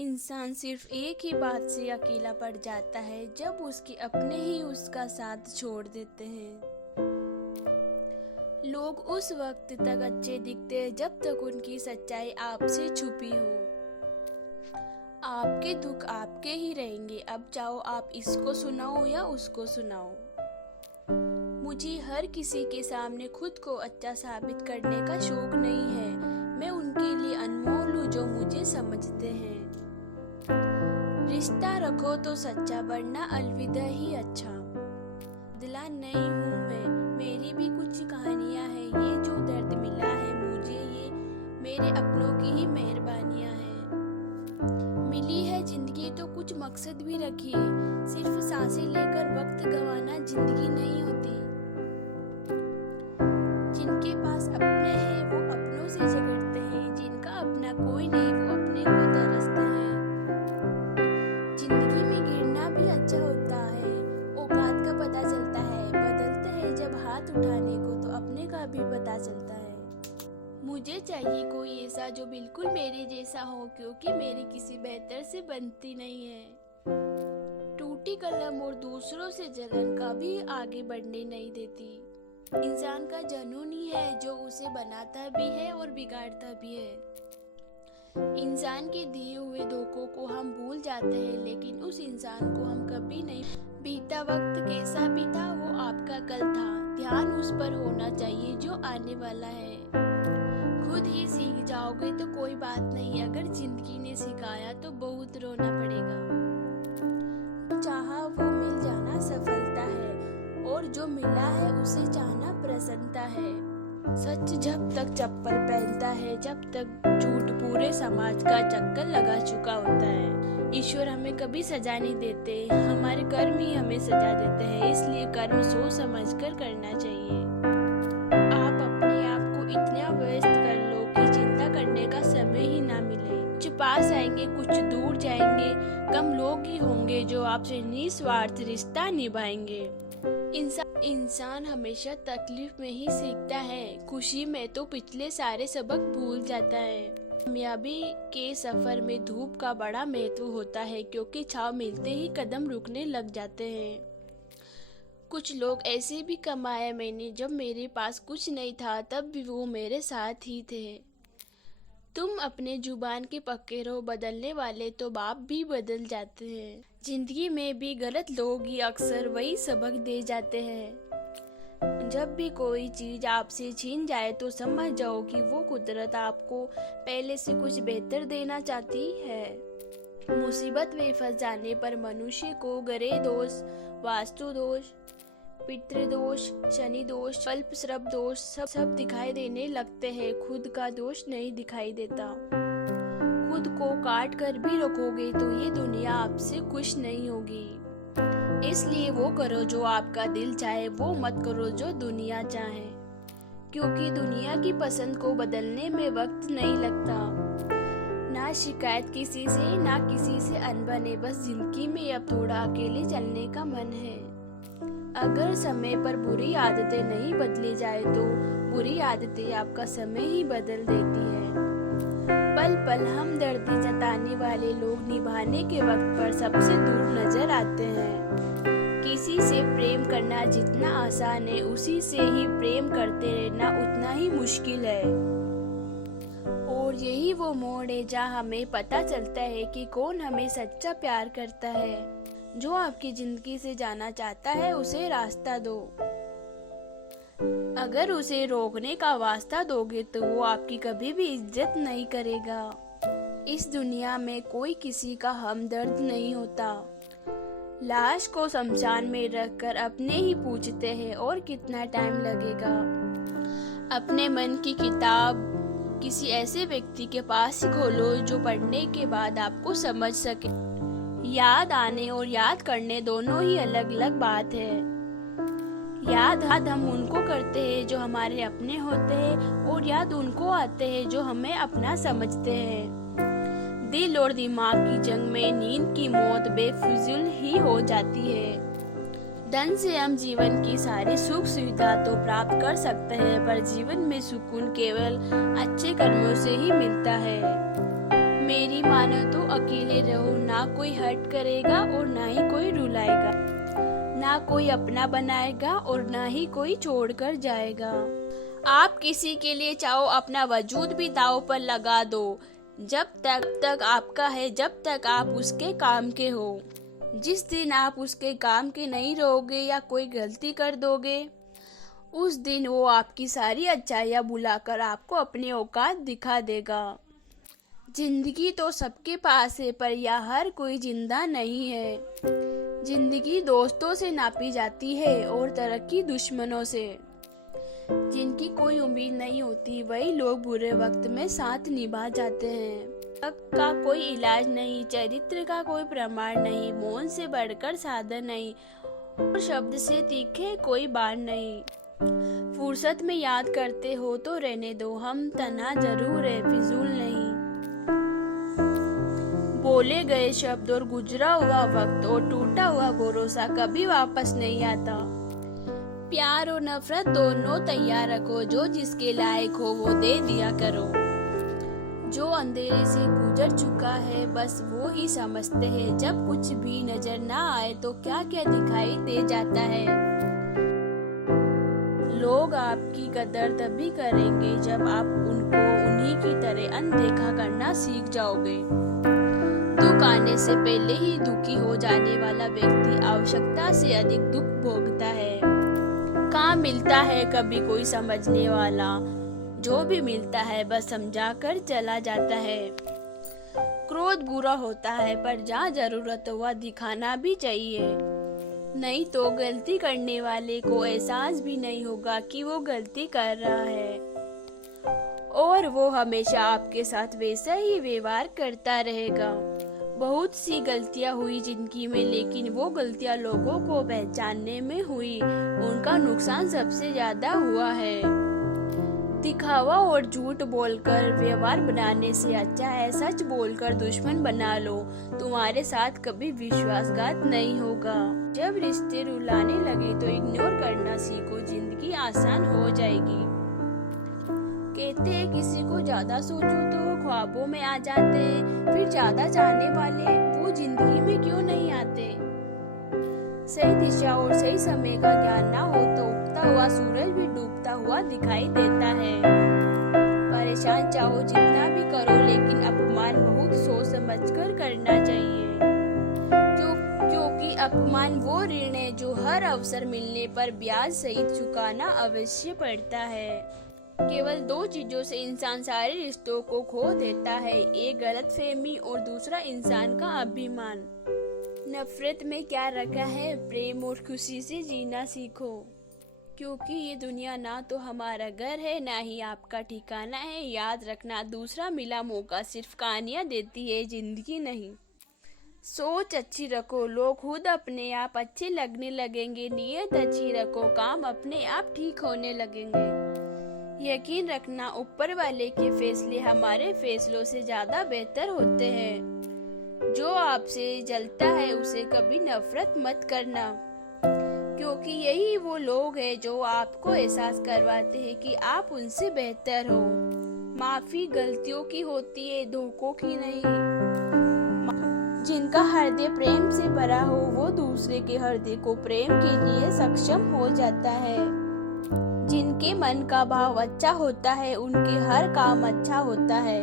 इंसान सिर्फ एक ही बात से अकेला पड़ जाता है जब उसके अपने ही उसका साथ छोड़ देते हैं। लोग उस वक्त तक अच्छे दिखते हैं जब तक उनकी सच्चाई आपसे छुपी हो। आपके दुख आपके ही रहेंगे, अब चाहो आप इसको सुनाओ या उसको सुनाओ। मुझे हर किसी के सामने खुद को अच्छा साबित करने का शौक नहीं है। मैं उनके लिए अनमोल हूँ जो मुझे समझते हैं। रिश्ता रखो तो सच्चा, वरना अलविदा ही अच्छा। बदला नहीं हूँ मैं, मेरी भी कुछ कहानियाँ हैं। ये जो दर्द मिला है मुझे, ये मेरे अपनों की ही मेहरबानियाँ हैं। मिली है जिंदगी तो कुछ मकसद भी रखिए। सिर्फ सांसें लेकर वक्त गंवाना जिंदगी नहीं होती। जिनके पास अपने हैं वो अपनों से झगड़ते हैं, जिनका अपना कोई नहीं वो अपने को तरसते हैं। जिंदगी में गिरना भी अच्छा होता है, औकात का पता चलता है। बदलते हैं जब हाथ उठाने को तो अपने का भी पता चलता है। मुझे चाहिए कोई ऐसा जो बिल्कुल मेरे जैसा हो, क्योंकि मेरी किसी बेहतर से बनती नहीं है। टूटी कलम और दूसरों से जलन कभी आगे बढ़ने नहीं देती। इंसान का जुनून ही है जो उसे बनाता भी है और बिगाड़ता भी है। इंसान के दिए हुए धोखों को हम भूल जाते हैं, लेकिन उस इंसान को हम कभी नहीं। बीता वक्त कैसा बीता वो आपका कल था, ध्यान उस पर होना चाहिए जो आने वाला है। खुद ही सीख जाओगे तो कोई बात नहीं, अगर जिंदगी ने सिखाया तो बहुत रोना पड़ेगा। चाहा वो मिल जाना सफलता है, और जो मिला है उसे चाहना प्रसन्नता है। सच जब तक चप्पल पहनता है, जब तक झूठ पूरे समाज का चक्कर लगा चुका होता है। ईश्वर हमें कभी सजा नहीं देते, हमारे कर्म ही हमें सजा देते हैं। इसलिए कर्म सोच समझ कर करना चाहिए। आप अपने आप को इतना व्यस्त कर लो कि चिंता करने का समय ही ना मिले। कुछ पास आएंगे, कुछ दूर जाएंगे, कम लोग ही होंगे जो आपसे निस्वार्थ रिश्ता निभाएंगे। इंसान हमेशा तकलीफ में ही सीखता है, खुशी में तो पिछले सारे सबक भूल जाता है। कामयाबी के सफर में धूप का बड़ा महत्व होता है, क्योंकि छांव मिलते ही कदम रुकने लग जाते हैं। कुछ लोग ऐसे भी कमाए मैंने, जब मेरे पास कुछ नहीं था तब भी वो मेरे साथ ही थे। तुम अपने जुबान के पक्के रहो, बदलने वाले तो बाप भी बदल जाते हैं। जिंदगी में भी गलत लोग ही अक्सर वही सबक दे जाते हैं। जब भी कोई चीज आपसे छीन जाए तो समझ जाओ कि वो कुदरत आपको पहले से कुछ बेहतर देना चाहती है। मुसीबत में फंस जाने पर मनुष्य को ग्रह दोष, वास्तु दोष, पितृदोष, शनि दोष, कल्पश्रप दोष सब दिखाई देने लगते हैं। खुद का दोष नहीं दिखाई देता। खुद को काट कर भी रखोगे तो ये दुनिया आपसे खुश नहीं होगी। इसलिए वो करो जो आपका दिल चाहे, वो मत करो जो दुनिया चाहे, क्योंकि दुनिया की पसंद को बदलने में वक्त नहीं लगता। ना शिकायत किसी से, ना किसी से अनबने, बस जिंदगी में अब थोड़ा अकेले चलने का मन है। अगर समय पर बुरी आदतें नहीं बदली जाए तो बुरी आदतें आपका समय ही बदल देती है। पल पल हमदर्दी जताने वाले लोग निभाने के वक्त पर सबसे दूर नजर आते हैं। किसी से प्रेम करना जितना आसान है, उसी से ही प्रेम करते रहना उतना ही मुश्किल है। और यही वो मोड़ है जहाँ हमें पता चलता है कि कौन हमें सच्चा प्यार करता है। जो आपकी जिंदगी से जाना चाहता है उसे रास्ता दो। अगर उसे रोकने का वास्ता दोगे तो वो आपकी कभी भी इज्जत नहीं करेगा। इस दुनिया में कोई किसी का हमदर्द नहीं होता। लाश को शमशान में रखकर अपने ही पूछते हैं और कितना टाइम लगेगा। अपने मन की किताब किसी ऐसे व्यक्ति के पास खोलो जो पढ़ने के बाद आपको समझ सके। याद आने और याद करने दोनों ही अलग अलग बात है। याद हम उनको करते हैं जो हमारे अपने होते हैं, और याद उनको आते हैं जो हमें अपना समझते हैं। दिल और दिमाग की जंग में नींद की मौत बेफिजूल ही हो जाती है। धन से हम जीवन की सारी सुख सुविधा तो प्राप्त कर सकते हैं, पर जीवन में सुकून केवल अच्छे कर्मों से ही मिलता है। मेरी नहीं मानो तो अकेले रहो, ना कोई हर्ट करेगा और ना ही कोई रुलाएगा, ना कोई अपना बनाएगा और ना ही कोई छोड़कर जाएगा। आप किसी के लिए चाहो अपना वजूद भी दांव पर लगा दो, जब तक आपका है, जब तक आप उसके काम के हो। जिस दिन आप उसके काम के नहीं रहोगे या कोई गलती कर दोगे, उस दिन वो आपकी सारी अच्छाइयाँ बुलाकर आपको अपनी औकात दिखा देगा। जिंदगी तो सबके पास है, पर यह हर कोई जिंदा नहीं है। जिंदगी दोस्तों से नापी जाती है और तरक्की दुश्मनों से। जिनकी कोई उम्मीद नहीं होती, वही लोग बुरे वक्त में साथ निभा जाते हैं। वक्त का कोई इलाज नहीं, चरित्र का कोई प्रमाण नहीं, मौन से बढ़कर साधन नहीं और शब्द से तीखे कोई बाण नहीं। फुर्सत में याद करते हो तो रहने दो, हम तन्हा जरूर है, फिजूल नहीं। बोले गए शब्द और गुजरा हुआ वक्त और टूटा हुआ भरोसा कभी वापस नहीं आता। प्यार और नफरत दोनों तैयार रखो, जो जिसके लायक हो वो दे दिया करो। जो अंधेरे से गुजर चुका है बस वो ही समझते हैं, जब कुछ भी नजर ना आए तो क्या क्या दिखाई दे जाता है। लोग आपकी कदर तभी करेंगे जब आप उनको उन्हीं की तरह अनदेखा करना सीख जाओगे। दुख आने से पहले ही दुखी हो जाने वाला व्यक्ति आवश्यकता से अधिक दुख भोगता है। कहाँ मिलता है कभी कोई समझने वाला, जो भी मिलता है बस समझा कर चला जाता है। क्रोध बुरा होता है, पर जहाँ जरूरत हो वह दिखाना भी चाहिए, नहीं तो गलती करने वाले को एहसास भी नहीं होगा कि वो गलती कर रहा है और वो हमेशा आपके साथ वैसा ही व्यवहार करता रहेगा। बहुत सी गलतियां हुई जिंदगी में, लेकिन वो गलतियां लोगों को पहचानने में हुई, उनका नुकसान सबसे ज्यादा हुआ है। दिखावा और झूठ बोलकर व्यवहार बनाने से अच्छा है सच बोलकर दुश्मन बना लो, तुम्हारे साथ कभी विश्वासघात नहीं होगा। जब रिश्ते रुलाने लगे तो इग्नोर करना सीखो, जिंदगी आसान हो जाएगी। कहते हैं किसी को ज्यादा सोचो तो वो ख्वाबों में आ जाते हैं, फिर ज्यादा चाहने वाले वो जिंदगी में क्यों नहीं आते। सही दिशा और सही समय का ज्ञान ना हो तो उगता हुआ सूरज भी डूबता हुआ दिखाई देता है। परेशान चाहो जितना भी करो, लेकिन अपमान बहुत सोच समझकर करना चाहिए, क्योंकि अपमान वो ऋण है जो हर अवसर मिलने पर ब्याज सहित चुकाना अवश्य पड़ता है। केवल दो चीजों से इंसान सारे रिश्तों को खो देता है, एक गलतफहमी और दूसरा इंसान का अभिमान। नफरत में क्या रखा है, प्रेम और खुशी से जीना सीखो, क्योंकि ये दुनिया ना तो हमारा घर है ना ही आपका ठिकाना है। याद रखना, दूसरा मिला मौका सिर्फ कहानियां देती है, जिंदगी नहीं। सोच अच्छी रखो, लोग खुद अपने आप अच्छे लगने लगेंगे। नीयत अच्छी रखो, काम अपने आप ठीक होने लगेंगे। यकीन रखना, ऊपर वाले के फैसले हमारे फैसलों से ज्यादा बेहतर होते हैं। जो आपसे जलता है उसे कभी नफरत मत करना, क्योंकि यही वो लोग हैं जो आपको एहसास करवाते हैं कि आप उनसे बेहतर हो। माफी गलतियों की होती है, धोखों की नहीं। जिनका हृदय प्रेम से भरा हो वो दूसरे के हृदय को प्रेम के लिए सक्षम हो जाता है। जिनके मन का भाव अच्छा होता है उनके हर काम अच्छा होता है।